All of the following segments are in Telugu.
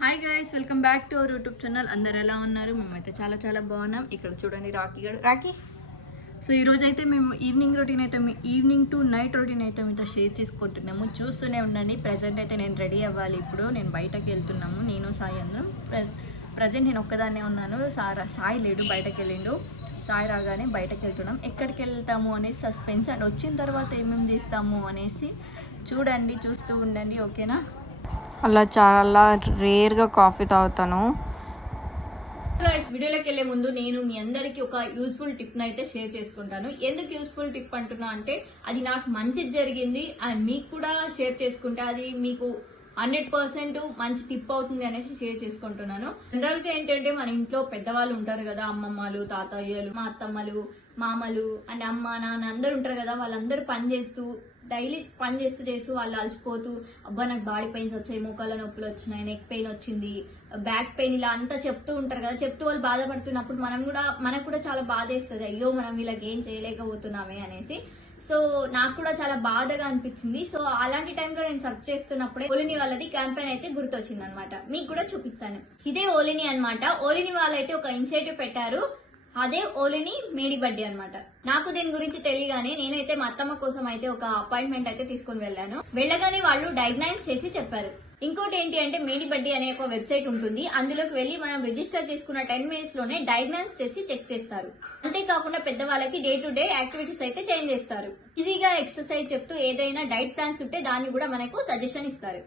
Hi guys, welcome back to our YouTube channel. అందరు ఎలా ఉన్నారు? మేమైతే చాలా చాలా బాగున్నాం. ఇక్కడ చూడండి రాఖీ. సో ఈరోజు అయితే మేము ఈవినింగ్ టు నైట్ రొటీన్ అయితే మీతో షేర్ చేసుకుంటున్నాము. చూస్తూనే ఉండండి. ప్రజెంట్ అయితే నేను రెడీ అవ్వాలి. ఇప్పుడు నేను బయటకు వెళ్తున్నాము. నేను సాయి అందరం ప్రజెంట్ నేను ఒక్కదాన్నే ఉన్నాను. సాయి లేడు, బయటకు వెళ్ళిండు. సాయి రాగానే బయటకు వెళ్తున్నాం. ఎక్కడికి వెళ్తాము అనేసి సస్పెన్స్, అండ్ వచ్చిన తర్వాత ఏమేమి చేస్తాము అనేసి చూడండి, చూస్తూ ఉండండి. ఓకేనా? అలా చాలా రేర్గా కాఫీ తాగుతాను. వీడియోలోకి వెళ్ళే ముందు నేను మీ అందరికి ఒక యూస్ఫుల్ టిప్ అయితే షేర్ చేసుకుంటాను. ఎందుకు యూస్ఫుల్ టిప్ అంటున్నా అంటే, అది నాకు మంచి జరిగింది అండ్ మీకు కూడా షేర్ చేసుకుంటే అది మీకు 100% మంచి టిప్ అవుతుంది అనేసి షేర్ చేసుకుంటున్నాను. జనరల్ గా ఏంటంటే మన ఇంట్లో పెద్దవాళ్ళు ఉంటారు కదా, అమ్మమ్మలు, తాతయ్యలు, మా అత్తమ్మలు, మామలు అండ్ అమ్మ నాన్న అందరు ఉంటారు కదా. వాళ్ళందరూ డైలీ పని చేస్తూ వాళ్ళు అలసిపోతూ, అబ్బా నాకు బాడీ పెయిన్స్ వచ్చాయి, మోకాళ్ళ నొప్పులు వచ్చినాయి, నెక్ పెయిన్ వచ్చింది, బ్యాక్ పెయిన్, ఇలా అంతా చెప్తూ ఉంటారు కదా. చెప్తూ వాళ్ళు బాధపడుతున్నప్పుడు మనకు కూడా చాలా బాధ వేస్తుంది, అయ్యో మనం వీళ్ళకి ఏం చేయలేకపోతున్నామే అనేసి. సో నాకు కూడా చాలా బాధగా అనిపించింది. సో అలాంటి టైంలో నేను సెర్చ్ చేస్తున్నప్పుడే ఓలిని వాళ్ళది క్యాంపెయిన్ అయితే గుర్తొచ్చింది అనమాట. మీకు కూడా చూపిస్తాను. ఇదే ఓలిని అనమాట. ఓలిని వాళ్ళైతే ఒక ఇనిషియేటివ్ పెట్టారు. అదే ఓలిని మేడి బడ్డీ అనమాట. నాకు దీని గురించి తెలియగానే నేనైతే మా అత్తమ్మ కోసం అయితే ఒక అపాయింట్మెంట్ అయితే తీసుకుని వెళ్ళాను. వెళ్ళగానే వాళ్ళు డయాగ్నైజ్ చేసి చెప్పారు. ఇంకోటి ఏంటి అంటే, మేడి బడ్డీ అనే ఒక వెబ్సైట్ ఉంటుంది. అందులోకి వెళ్లి మనం రిజిస్టర్ చేసుకున్న 10 minutes లోనే డయాగ్నైజ్ చేసి చెక్ చేస్తారు. అంతేకాకుండా పెద్దవాళ్ళకి డే టు డే యాక్టివిటీస్ అయితే చేంజ్ చేస్తారు. ఈజీగా ఎక్సర్సైజ్ చెప్తూ ఏదైనా డైట్ ప్లాన్స్ ఉంటే దాన్ని కూడా మనకు సజెషన్ ఇస్తారు.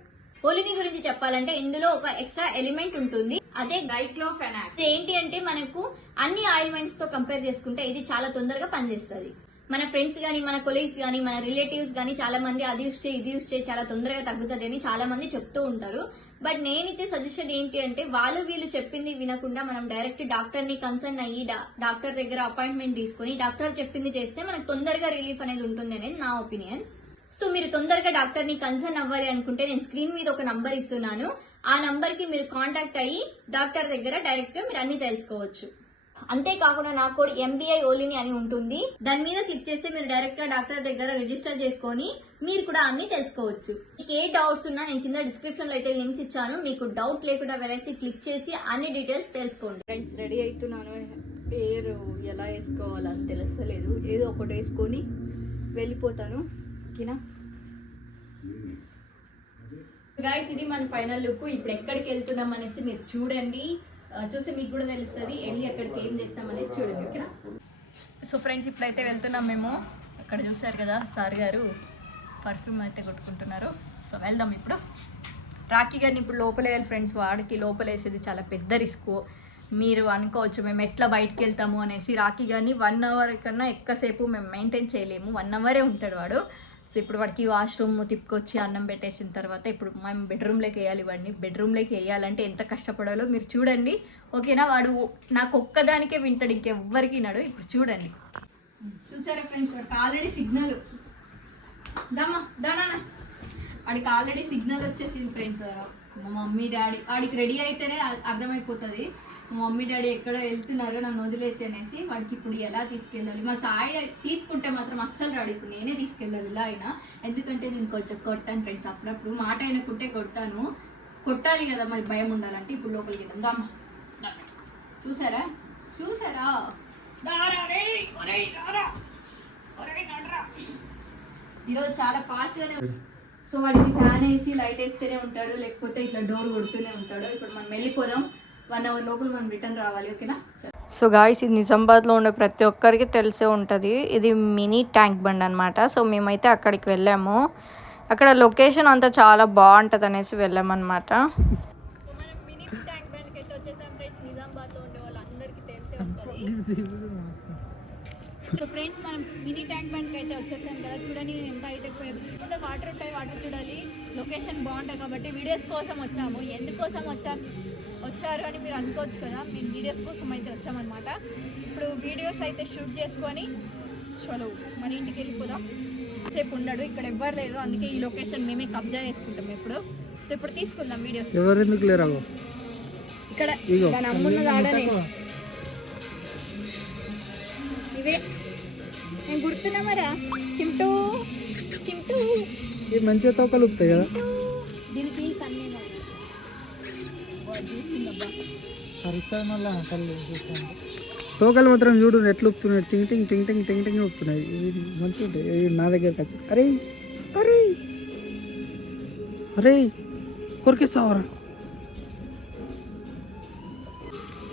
ఓలిని గురించి చెప్పాలంటే ఇందులో ఒక ఎక్స్ట్రా ఎలిమెంట్ ఉంటుంది, అదే డైక్లోఫెనాక్. ఏంటి అంటే, మనకు అన్ని ఆయిల్మెంట్స్ తో కంపేర్ చేసుకుంటే ఇది చాలా తొందరగా పనిచేస్తుంది. మన ఫ్రెండ్స్ గానీ, మన కొలీగ్స్ గానీ, మన రిలేటివ్స్ గానీ చాలా మంది అది యూస్ చేయి, ఇది యూస్ చేయి, చాలా తొందరగా తగ్గుతుంది అని చాలా మంది చెప్తూ ఉంటారు. బట్ నేను ఇచ్చే సజెషన్ ఏంటి అంటే, వీళ్ళు చెప్పింది వినకుండా మనం డైరెక్ట్ డాక్టర్ ని కన్సర్న్ అయ్యి డాక్టర్ దగ్గర అపాయింట్మెంట్ తీసుకుని డాక్టర్ చెప్పింది చేస్తే మనకు తొందరగా రిలీఫ్ అనేది ఉంటుంది అనేది నా ఒపీనియన్. సో మీరు తొందరగా డాక్టర్ ని కన్సర్న్ అవ్వాలి అనుకుంటే నేను స్క్రీన్ మీద ఒక నంబర్ ఇస్తున్నాను. ఆ నంబర్ కి మీరు కాంటాక్ట్ అయ్యి డాక్టర్ దగ్గర డైరెక్ట్ గా మీరు అన్ని తెలుసుకోవచ్చు. అంతేకాకుండా నా కోడ్ MBI ఓలిని అని ఉంటుంది. దాని మీద క్లిక్ చేస్తే మీరు డైరెక్ట్ గా డాక్టర్ దగ్గర రిజిస్టర్ చేసుకొని మీరు కూడా అన్ని తెలుసుకోవచ్చు. మీకు ఏ డౌట్స్ ఉన్నా నేను కింద డిస్క్రిప్షన్ లో అయితే లింక్స్ ఇచ్చాను. మీకు డౌట్ లేకుండా వెళ్ళేసి క్లిక్ చేసి అన్ని డీటెయిల్స్ తెలుసుకోండి. ఫ్రెండ్స్, రెడీ అవుతున్నాను. పేరు ఎలా వేసుకోవాలని తెలుస్తలేదు, ఏదో ఒకటి వేసుకొని వెళ్ళిపోతాను. ఓకేనా గైస్, ఇది మన ఫైనల్ లుక్. ఇప్పుడు ఎక్కడికి వెళ్తున్నాం అనేసి మీరు చూడండి. చూస్తే మీకు కూడా తెలుస్తుంది వెళ్ళి అక్కడికి ఏం చేస్తాం అనేది చూడండి. ఓకేనా? సో ఫ్రెండ్స్, ఇప్పుడైతే వెళ్తున్నాం మేము. అక్కడ చూసారు కదా, సార్ గారు పర్ఫ్యూమ్ అయితే కొట్టుకుంటున్నారు. సో వెళ్దాం ఇప్పుడు. రాఖీ గారిని ఇప్పుడు లోపలేయాలి ఫ్రెండ్స్. వాడికి లోపలేసేది చాలా పెద్ద రిస్క్. మీరు అనుకోవచ్చు మేము ఎట్లా బయటకు వెళ్తాము అనేసి. రాఖీ గారిని 1 hour కన్నా ఎక్కువసేపు మేము మెయింటైన్ చేయలేము. 1 hour ఉంటాడు వాడు. సో ఇప్పుడు వాడికి వాష్రూమ్ తిప్పుకొచ్చి అన్నం పెట్టేసిన తర్వాత ఇప్పుడు మేము బెడ్రూమ్లోకి వేయాలి. వాడిని బెడ్రూమ్లోకి వేయాలంటే ఎంత కష్టపడాలో మీరు చూడండి. ఓకేనా? వాడు నాకు ఒక్కదానికే వింటాడు, ఇంకెవ్వరికి విన్నాడు. ఇప్పుడు చూడండి. చూసారా ఫ్రెండ్స్, వాడికి ఆల్రెడీ సిగ్నల్ వాడికి ఆల్రెడీ సిగ్నల్ వచ్చేసింది ఫ్రెండ్స్. మా మమ్మీ డాడీ వాడికి రెడీ అయితేనే అర్థమైపోతుంది మా మమ్మీ డాడీ ఎక్కడో వెళ్తున్నారు నన్ను వదిలేసి అనేసి. వాడికి ఇప్పుడు ఎలా తీసుకెళ్ళాలి? మా సాయి తీసుకుంటే మాత్రం అస్సలు రాడు. ఇప్పుడు నేనే తీసుకెళ్ళాలి ఇలా అయినా, ఎందుకంటే నేను కొంచెం కొడతాను ఫ్రెండ్స్. అప్పుడప్పుడు మాట అయినకుంటే కొట్టాలి కదా, మరి భయం ఉండాలంటే. ఇప్పుడు లోపలికి వెళ్దాం. దామా, చూసారా ఈరోజు చాలా ఫాస్ట్గానే. సో వాడికి ఫ్యాన్ వేసి లైట్ వేస్తూనే ఉంటాడు, లేకపోతే ఇట్లా డోర్ కొడుతూనే ఉంటాడు. ఇప్పుడు మనం వెళ్ళిపోదాం. 1 hour లోపల మనం రిటర్న్ రావాలి. ఓకేనా? సో గాయ్స్, ఇది నిజామాబాద్లో ఉండే ప్రతి ఒక్కరికి తెలిసే ఉంటుంది. ఇది మినీ ట్యాంక్ బండ్ అనమాట. సో మేమైతే అక్కడికి వెళ్ళాము. అక్కడ లొకేషన్ అంతా చాలా బాగుంటుంది అనేసి వెళ్ళామన్నమాట. మనం మినీ ట్యాంక్ బండ్కి అయితే వచ్చేసాం ఫ్రెండ్స్. నిజామాబాద్లో ఉండే వాళ్ళందరికీ తెలిసే ఉంటుంది. సో ఫ్రెండ్స్, మనం మినీ ట్యాంక్ బండ్కి అయితే వచ్చేసాం కదా. చూడండి ఎంత హైట్ అయిపోయాము. ఇప్పుడు వాటర్ ఉంటాయి, వాటర్ చూడాలి. లొకేషన్ బాగుంటుంది కాబట్టి వీడియోస్ కోసం వచ్చాము. ఎందుకోసం వచ్చారు అని మీరు అనుకోవచ్చు కదా. మేము వీడియోస్ కోసం అయితే వచ్చామన్నమాట. ఇప్పుడు వీడియోస్ అయితే షూట్ చేసుకొని చలో మన ఇంటికి వెళ్ళిపోదాం. సేపు ఉండడు, ఇక్కడ ఎవ్వరు లేదు, అందుకే ఈ లొకేషన్ మేమే కబ్జా చేసుకుంటాం ఇప్పుడు. సో ఇప్పుడు తీసుకుందాం వీడియోస్. ఇక్కడ దాని అమ్మున్నది ఆడనే. నువ్వే నేను గుర్తున్నా మరా చింటూ చింటూ ఇది మంచిగా తోకలు వస్తాయి కదా. దీనికి కన్నే అరుస్తాయి మళ్ళీ కళ్ళు చూస్తాను. తోకలు మాత్రం చూడు ఎట్లా ఉప్పుతున్నాయి, టింగ్ టింగ్ టింగ్ టింగ్ టింగ్ టింగ్ ఉప్పుతున్నాయి. ఇది మంచిగా ఉంటాయి. ఇది నా దగ్గర వచ్చి అరే అరే అరే కొరికిస్తావరా.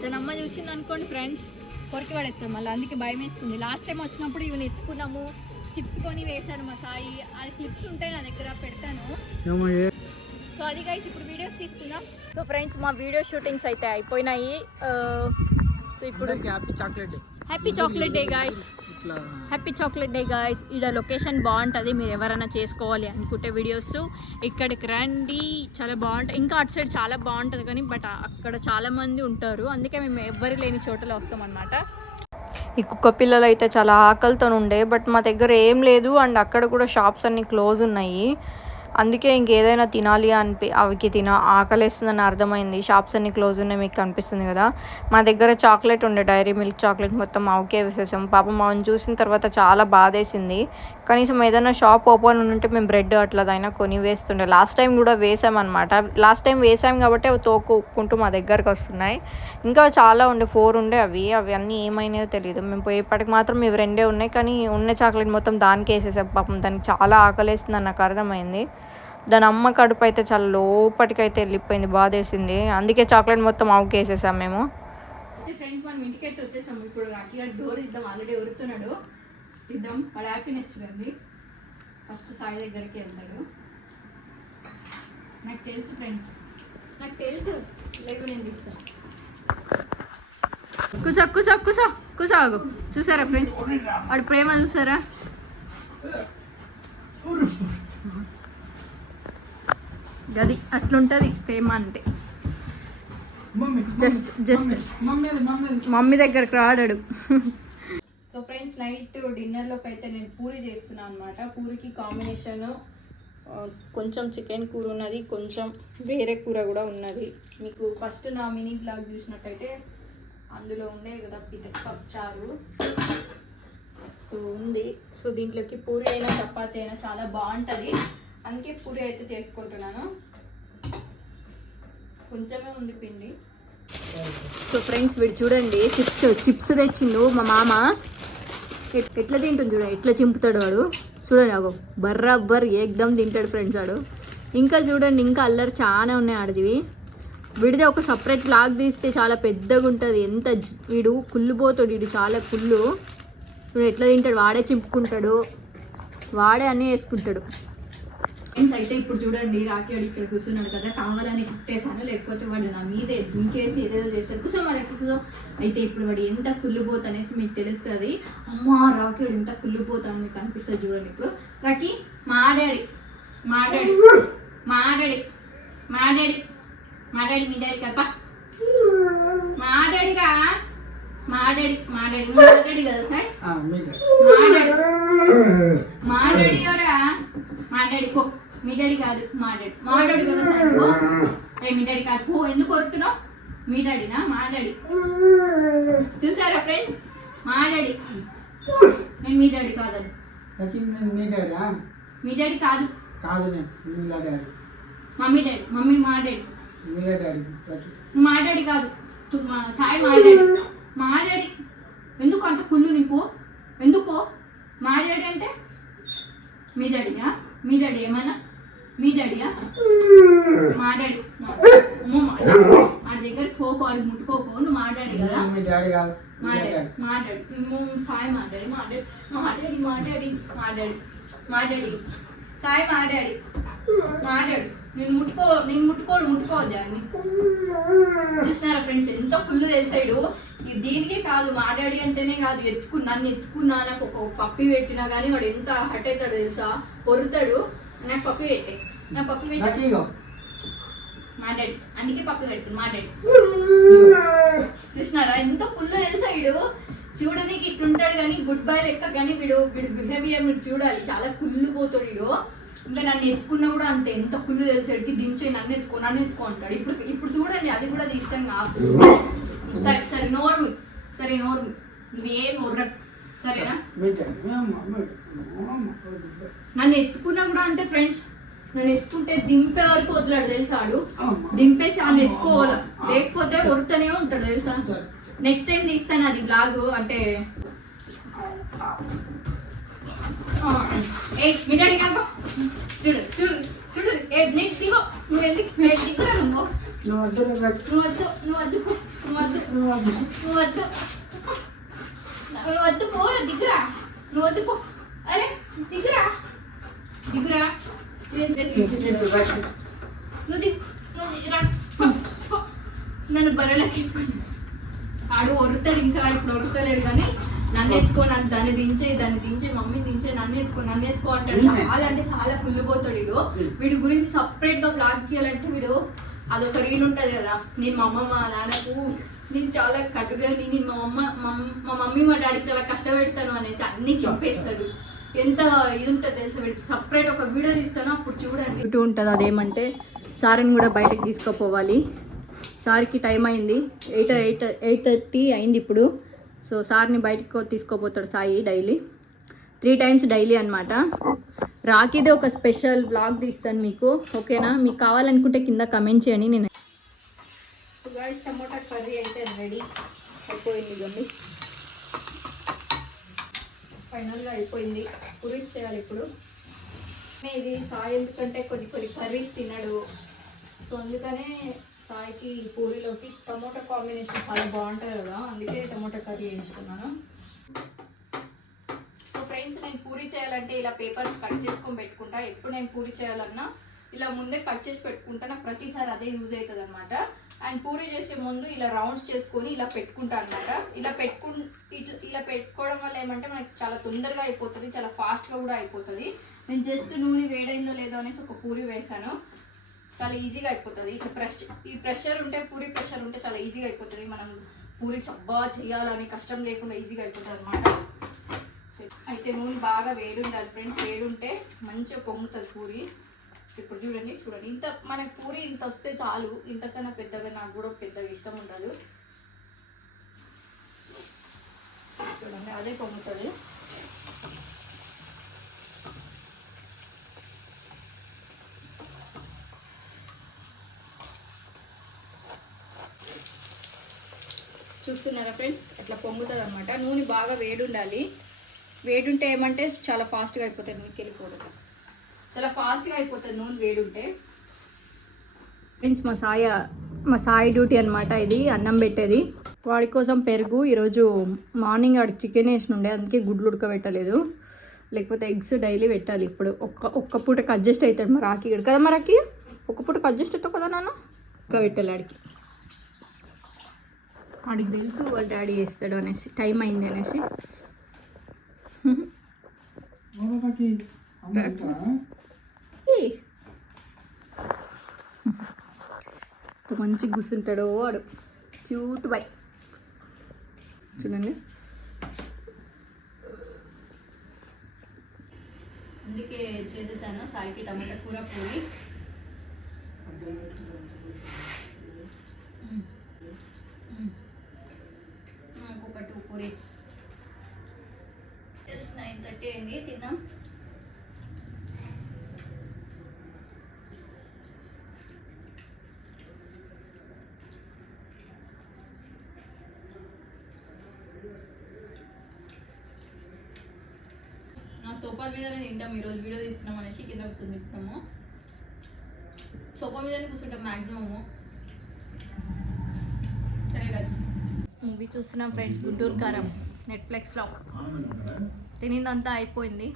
దాని అమ్మ చూసింది అనుకోండి ఫ్రెండ్స్, కొరికి పడేస్తాం మళ్ళీ, అందుకే భయం వేస్తుంది. లాస్ట్ టైం వచ్చినప్పుడు ఇవన్నీ ఎత్తుకున్నాము, చిప్స్ కొని వేసాడు మా సాయి. అది క్లిప్స్ ఉంటాయి నా దగ్గర, పెడతాను. సో అది గైస్ ఇప్పుడు వీడియోస్ తీసుకుందాం. సో ఫ్రెండ్స్ మా వీడియో షూటింగ్స్ అయితే అయిపోయినాయి. సో ఇప్పుడు happy chocolate day. Happy chocolate day guys, ఇట్లా హ్యాపీ చాక్లెట్ డే గాయస్. ఇక్కడ లొకేషన్ బాగుంటుంది, మీరు ఎవరైనా చేసుకోవాలి అనుకుంటే వీడియోస్ ఇక్కడికి రండి, చాలా బాగుంటుంది. ఇంకా అటు సైడ్ చాలా బాగుంటుంది కానీ బట్ అక్కడ చాలా మంది ఉంటారు, అందుకే మేము ఎవ్వరు లేని చోటలో వస్తాం అన్నమాట. ఈ కుక్క పిల్లలు అయితే చాలా ఆకలితో ఉండే, బట్ మా దగ్గర ఏం లేదు. అండ్ అక్కడ కూడా షాప్స్ అన్నీ క్లోజ్ ఉన్నాయి. అందుకే ఇంకేదైనా తినాలి అవికి ఆకలేస్తుందని అర్థమైంది. షాప్స్ అన్నీ క్లోజ్ ఉన్నాయి, మీకు కనిపిస్తుంది కదా. మా దగ్గర చాక్లెట్ ఉండే, డైరీ మిల్క్ చాక్లెట్, మొత్తం ఆవుకే వేసేసాం. పాపం ఆమెను చూసిన తర్వాత చాలా బాధేసింది. కనీసం ఏదైనా షాప్ ఓపెన్ ఉంటే మేము బ్రెడ్ అట్లదైనా కొని వేస్తుండే. లాస్ట్ టైం కూడా వేసామన్నమాట. లాస్ట్ టైం వేసాం కాబట్టి అవి తోకుంటూ మా దగ్గరకు వస్తున్నాయి. ఇంకా చాలా ఉండే, 4 ఉండే. అవి అన్నీ ఏమైనాయో తెలియదు. మేము పోయేపటికి మాత్రం ఇవి 2 ఉన్నాయి, కానీ ఉన్న చాక్లెట్ మొత్తం దానికి వేసేసాం. పాపం దానికి చాలా ఆకలేస్తుందని నాకు అర్థమైంది. దాని అమ్మ కడుపు అయితే చాలా లోపటికైతే వెళ్ళిపోయింది, బాధేసింది. అందుకే చాక్లెట్ మొత్తం ఆవుకి వేసేసాం మేము. అయితే ఫ్రెండ్స్ మనం ఇంటికి అయితే వచ్చేసాము. ఇప్పుడు రాఖీ డోర్ ఇద్దాం, ఆల్రెడీ ఎవరుతున్నాడు, ఇద్దాం. వాడు హ్యాపీనెస్ చూడండి. ఫస్ట్ సాయి దగ్గరికి వెళ్తాడు. నాకు తెలుసు ఫ్రెండ్స్, నాకు తెలుసు. లేకు నేను తీస్తాను. కూసో కూసో కూసో కూసో. ఆగు, చూసారా ఫ్రెండ్స్ వాడు ప్రేమ చూసారా? అది అట్లుంటుంది ప్రేమ అంటే. జస్ట్ జస్ట్ మమ్మీ దగ్గరకు రాడాడు. సో ఫ్రెండ్స్ నైట్ డిన్నర్లోకి అయితే నేను పూరి చేస్తున్నాను అనమాట. పూరికి కాంబినేషన్ కొంచెం చికెన్ కూర ఉన్నది, కొంచెం వేరే కూర కూడా ఉన్నది. మీకు ఫస్ట్ నా మినీ బ్లాగ్ చూసినట్టయితే అందులో ఉండే కదా పప్పుచారు సో ఉంది. సో దీంట్లోకి పూరి అయినా చపాతీ అయినా చాలా బాగుంటుంది, అందుకే పూరి అయితే చేసుకుంటున్నాను. కొంచెమే ఉంది పిండి. సో ఫ్రెండ్స్ వీడు చూడండి, చిప్స్ తెచ్చిండు మా మామ. ఎట్లా తింటుంది చూడ, ఎట్లా చింపుతాడు వాడు చూడండి. అగో బర్రబ్బర్ ఏకదమ్ తింటాడు ఫ్రెండ్స్ వాడు. ఇంకా చూడండి, ఇంకా అల్లరి చాలా ఉన్నాయి ఆడదివి. వీడిదే ఒక సపరేట్ బ్లాగ్ తీస్తే చాలా పెద్దగా ఉంటుంది. ఎంత వీడు కుళ్ళిపోతాడు, వీడు చాలా కుళ్ళు. వీడు ఎట్లా తింటాడు, వాడే చింపుకుంటాడు, వాడే అన్నీ వేసుకుంటాడు. ఫ్రెండ్స్ అయితే ఇప్పుడు చూడండి, రాఖీ వాడు ఇక్కడ కూర్చున్నాడు కదా, కావాలని కుట్టేశాను, లేకపోతే వాడు నా మీదే దుంకేసి ఏదేదో చేశాడు. కూర్చో మరి ఎట్లా కూర్చో. అయితే ఇప్పుడు వాడు ఎంత కుళ్ళిపోతా అనేసి మీకు తెలుస్తుంది. అమ్మా రాఖీ వాడు ఎంత కుళ్ళిపోతా అని మీకు అనిపిస్తుంది చూడండి. ఇప్పుడు రాఖీ మా డాడీ మా డాడీ మా డాడీ మా డాడీ మా డాడీ మీ డాడీ కప్ప మా డాడీ రా మా డాడీ మా డాడీ మా డాడీ కదా సార్ మా డాడీ మా డాడీ ఎవరా మా డాడీ పో. మీ డాడీ కాదు మా డాడీ కదా సార్ పో. మీ డాడీ కాదు పో. ఎందుకు కొడుతున్నావు? మీ డాడీనా? మా డాడీ. చూసారా ఫ్రెండ్స్, మా డాడీ. నేను మీ డాడీ కాదు. మీ డాడీ కాదు, మమ్మీ డాడీ. మమ్మీ మా డాడీ. మా డాడీ కాదు, సాయి మా డాడీ. మా డాడీ. ఎందుకు అంత కుళ్ళు నీకు? ఎందుకో మా డాడీ అంటే? మీ డాడీయా? మీ డాడీ ఏమన్నా? మీ డాడీయా? మా డాడీ. అమ్మో మా డాడీ. వాడి దగ్గరికి పోకో, వాడికి ముట్టుకోకో. నువ్వు మా డాడీ కదా? మా డాడీ మా డాడీ. సాయి మా డాడీ. మా డాడీ మా డాడీ మా డాడీ మా డాడీ మా డాడీ. సాయి మా డాడీ మా డాడీ. నేను ముట్టుకోవద్దు అని. చూసినారా ఫ్రెండ్స్ ఎంత ఫుల్ తెలిసాడు. దీనికే కాదు, మా డాడీ అంటేనే కాదు, నన్ను ఎత్తుకున్నా, నాకు ఒక పప్పి పెట్టినా కానీ వాడు ఎంత హట్ అవుతాడు తెలుసా, పొరుతాడు. నాకు పప్పి పెట్టే, నాకు పప్పి పెట్టి మా డాడీ, అందుకే పప్పి పెడుతుంది మా డాడీ. చూసినారా ఎంత ఫుల్ తెలిసాడు. చూడనీకి ఇట్లుంటాడు కానీ గుడ్ బై లెక్క, కానీ వీడు బిహేవియర్ మీరు చూడాలి, చాలా కుళ్ళిపోతాడు వీడు. ఇంకా నన్ను ఎత్తుకున్నా కూడా అంతే, ఎంత కుళ్ళు తెలిసేటికి దించే నన్ను ఎత్తుకో అంటాడు. ఇప్పుడు చూడండి, అది కూడా తీస్తాం కాదు. సరే నోర్మి నువ్వేం నోర్ర. సరేనా? పెట్టండి. నన్ను ఎత్తుకున్నా కూడా అంటే ఫ్రెండ్స్, నన్ను ఎత్తుకుంటే దింపే వరకు వదిలాడు తెలుసా ఆడు. దింపేసి ఆయన ఎత్తుకోవాలి, లేకపోతే కొడుతూనే ఉంటాడు తెలుసా. నెక్స్ట్ టైం తీస్తాను అది బ్లాగ్. అంటే మిడాడి కనుక చూడు చూడు చూడు. నెక్స్ట్ దిగో, నువ్వు ఎందుకు దిగురా? నువ్వు వద్దు నువ్వు వద్దు నువ్వు వద్దు నువ్వు వద్దు నువ్వు వద్దు నువ్వు వద్దు నువ్వు వద్దు పోరా, దిగురా. నువ్వు వద్దు పో. అరే దిగురా దిగురా. నువ్వు దిగురా. నన్ను బర్రెలకి ఆడు ఒరుతాడు, ఇంకా ఇప్పుడు ఒరుతలేడు. కానీ నన్ను ఎత్తుకో, నన్ను దాన్ని దించే మమ్మీని దించే, నన్ను ఎత్తుకో అంటాడు. చాలా అంటే చాలా కుళ్ళిపోతాడు వీడి గురించి సపరేట్ గా బ్లాగ్ తీయాలంటే వీడు అదొక రీల్ ఉంటది కదా, నేను మా అమ్మ మా నాన్నకు నేను చాలా కట్టుగా, నేను మా మమ్మీ మా డాడీకి చాలా కష్టపెడతాను అనేసి అన్ని చెప్పేస్తాడు. ఎంత ఇది ఉంటుంది తెలుసా వీడికి. సపరేట్ ఒక వీడియో తీస్తాను, అప్పుడు చూడండి. ఇటు ఉంటుంది. అదేమంటే సార్ని కూడా బయటకు తీసుకుపోవాలి. సార్కి టైం అయింది, 8:30 అయింది ఇప్పుడు. సో సార్ని బయటకు తీసుకోపోతాడు సాయి డైలీ 3 times డైలీ అనమాట. రాఖీదే ఒక స్పెషల్ బ్లాగ్ తీస్తాను మీకు, ఓకేనా? మీకు కావాలనుకుంటే కింద కమెంట్ చేయండి. నేను టమోటా కర్రీ అయితే రెడీ అయిపోయింది కండి, ఫైనల్గా అయిపోయింది. పూరీస్ చేయాలి ఇప్పుడు. ఇది సాయి ఎందుకంటే కొన్ని కర్రీస్ తినడు, సో అందుకనే సాయికి పూరీలోకి టమోటా కాంబినేషన్ చాలా బాగుంటుంది కదా, అందుకే టమోటా కర్రీ వేస్తున్నాను. సో ఫ్రెండ్స్, నేను పూరీ చేయాలంటే ఇలా పేపర్స్ కట్ చేసుకొని పెట్టుకుంటా. ఎప్పుడు నేను పూరీ చేయాలన్నా ఇలా ముందే కట్ చేసి పెట్టుకుంటా, నాకు ప్రతిసారి అదే యూజ్ అవుతుంది అనమాట. అండ్ పూరీ చేసే ముందు ఇలా రౌండ్స్ చేసుకొని ఇలా పెట్టుకుంటా అనమాట. ఇలా పెట్టుకోవడం వల్ల ఏమంటే మనకి చాలా తొందరగా అయిపోతుంది, చాలా ఫాస్ట్గా కూడా అయిపోతుంది. నేను జస్ట్ నూనె వేడైందో లేదో అనేసి ఒక పూరీ వేసాను, చాలా ఈజీగా అయిపోతుంది. ఈ ప్రెషర్ ఉంటే, పూరీ ప్రెషర్ ఉంటే చాలా ఈజీగా అయిపోతుంది. మనం పూరీ సబ్బా చేయాలని కష్టం లేకుండా ఈజీగా అయిపోతుంది అనమాట. అయితే నూనె బాగా వేడి ఉండాలి ఫ్రెండ్స్, వేడి ఉంటే మంచిగా పొంగుతుంది పూరీ. ఇప్పుడు చూడండి ఇంత మనకి పూరీ ఇంత వస్తే చాలు, ఇంతకన్నా పెద్దగా నాకు కూడా పెద్దగా ఇష్టం ఉండదు. చూడండి అదే పొంగుతుంది. చూస్తున్నారా ఫ్రెండ్స్, అట్లా పొంగుతుంది అనమాట. నూనె బాగా వేడి ఉండాలి, వేడి ఉంటే ఏమంటే చాలా ఫాస్ట్గా అయిపోతుంది, మీకు వెళ్ళిపోతుంది, చాలా ఫాస్ట్గా అయిపోతుంది నూనె వేడి ఉంటే. ఫ్రెండ్స్, మా సాయి డ్యూటీ అనమాట ఇది, అన్నం పెట్టేది. వాడి కోసం పెరుగు, ఈరోజు మార్నింగ్ వాడికి చికెన్ వేసి ఉండే, అందుకే గుడ్లు ఉడకబెట్టలేదు, లేకపోతే ఎగ్స్ డైలీ పెట్టాలి. ఇప్పుడు ఒక్క పూటకి అడ్జస్ట్ అవుతాడు మా రాఖీ కదా, మా రాఖీ ఒక్క పూటకి అడ్జస్ట్ అవుతావు కదా నాన్న. ఉడకబెట్టాలి వాడికి తెలుసు వాళ్ళ డాడీ చేస్తాడు అనేసి, టైం అయింది అనేసి. మంచి కూర్చుంటాడు వాడు, క్యూట్ బాయ్. చూడండి, అందుకే చేసేసాను సాయికి టమాటా కూర పూరి. నాకు ఒక 2 పూరీస్. జస్ట్ 9:30 అయింది, తిందాం. నా సోఫా మీదనే తింటాం, ఈరోజు వీడియో తీస్తున్నాం అనేసి కింద కూర్చొని తింటాము. సోఫా మీదనే కూర్చుంటాం మ్యాక్సిమము. సరే కదా, మూవీ చూస్తున్నాం ఫ్రెండ్స్, గుంటూరు కారం నెట్ఫ్లిక్స్లో. తినిందంతా అయిపోయింది.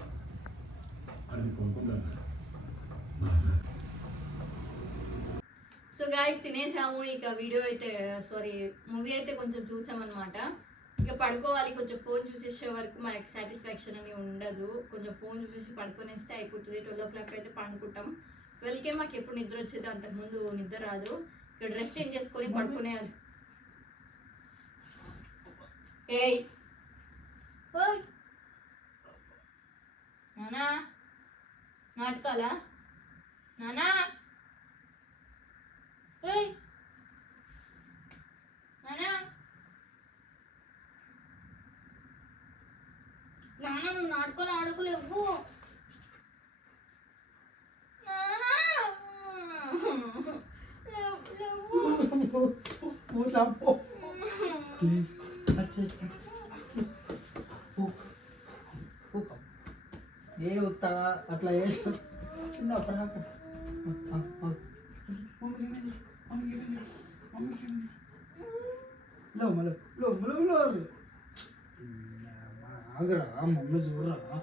సో గాయస్, తినేసాము. ఇక వీడియో అయితే మూవీ అయితే కొంచెం చూసామన్నమాట. ఇక పడుకోవాలి, కొంచెం ఫోన్ చూసేసే వరకు మనకి సాటిస్ఫాక్షన్ అని ఉండదు. కొంచెం ఫోన్ చూసేసి పడుకొనేస్తే అయిపోతుంది. 12 o'clock అయితే పండుకుంటాం. 12కే మాకు ఎప్పుడు నిద్ర వచ్చేది, అంతకుముందు నిద్ర రాదు. ఇక్కడ డ్రెస్ చేంజ్ చేసుకొని పడుకునేయాలి. ఏయ్ ఓయ్ నానా, నాటకాలా నానా? ఏయ్ నానా, నాన్న నువ్వు నాటుకొని ఆడుకోలేవు. ప్లీజ్ వచ్చేసి ఏ ఉత్తగా అట్లా వేసు చిన్న ప్రాక ఆగరా మమ్మీ చూడరా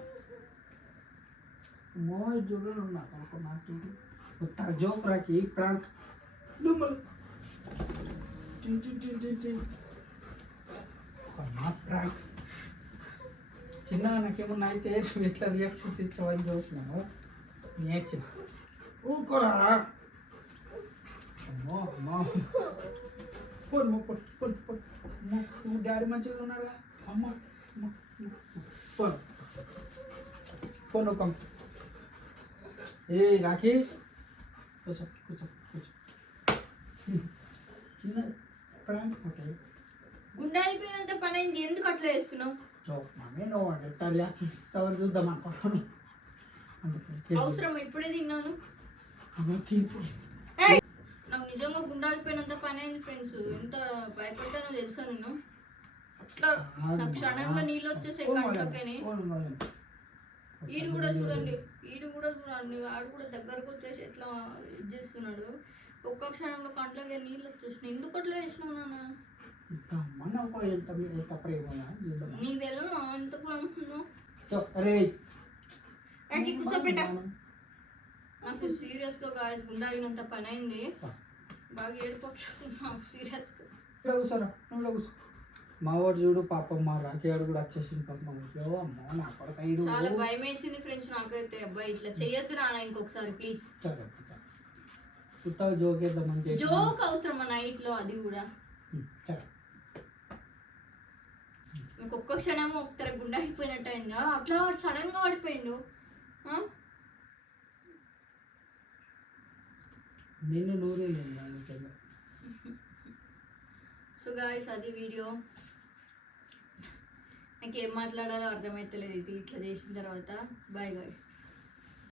మోహన్ చూడరు నాకు నాకు ఉత్తా జోక్ రాకి ప్రాంక్ నా ప్రాంక్ చిన్నగా నాకేమన్నా అయితే నువ్వు ఎట్లా రియాక్షన్స్ ఇచ్చావని చూసినాను నేర్చిన ఊకోరా అమ్మో అమ్మో పోను పోను పోను నువ్వు డాడీ మంచిగా ఉన్నాడా అమ్మ పోను పోను కమ్ ఏ రాఖీ కూర్చో కూర్చో కూర్చో చిన్న ప్రాంక్ ఉంటాయి. గుండె అయిపోయినంత పని అయింది, ఎందుకు అట్లా వేస్తున్నావు? మమ్మీ నువ్వు ఎట్లా రియాక్షన్స్ ఇస్తావని చూద్దాం అనుకుంటాను. అందుకే అవసరం ఇప్పుడే తిన్నాను. తీర్పు నాకు నిజంగా గుండె అయిపోయినంత పని అయింది ఫ్రెండ్స్. ఎంత భయపడ్డానో తెలుసా నేను. అట్లా నా క్షణంలో నీళ్ళు వచ్చేసాయి కంట్లోకేని. ఈడు కూడా చూడండి, ఆడు కూడా దగ్గరకు వచ్చేసి ఎట్లా ఇది చేస్తున్నాడు. ఒక్క క్షణంలో కంట్లోకి నీళ్ళు వచ్చేసినాయి. ఎందుకు అట్లా వేసినావు నాన్న? నీకు తెలియదు ఎంత కూర్చోబెట్ట. నాకు సీరియస్ గా గాయస్ గుండె ఆగినంత పని అయింది. బాగా ఏడుకోవచ్చు నాకు సీరియస్ గా. మా వాడు చూడు పాపం మా రాఖీ గారు కూడా వచ్చేసింది పాపం. అమ్మో నా కొడుకు చాలా భయం వేసింది ఫ్రెండ్స్ నాకైతే. అబ్బాయి ఇట్లా చెయ్యొద్దు నాన్న ఇంకొకసారి ప్లీజ్. జోక్ వేద్దామని జోక్ అవసరమా నైట్ లో? అది కూడా మీకు ఒక్క క్షణము ఒకసారి గుండె అయిపోయినట్టు అయిందా? అట్లా వాడు సడన్ గా పడిపోయిండు. నిన్ను నూరే. సో గాయ్స్ అది వీడియో. నాకు ఏం మాట్లాడాలో అర్థమైతలేదు ఇది ఇట్లా చేసిన తర్వాత. Bye guys.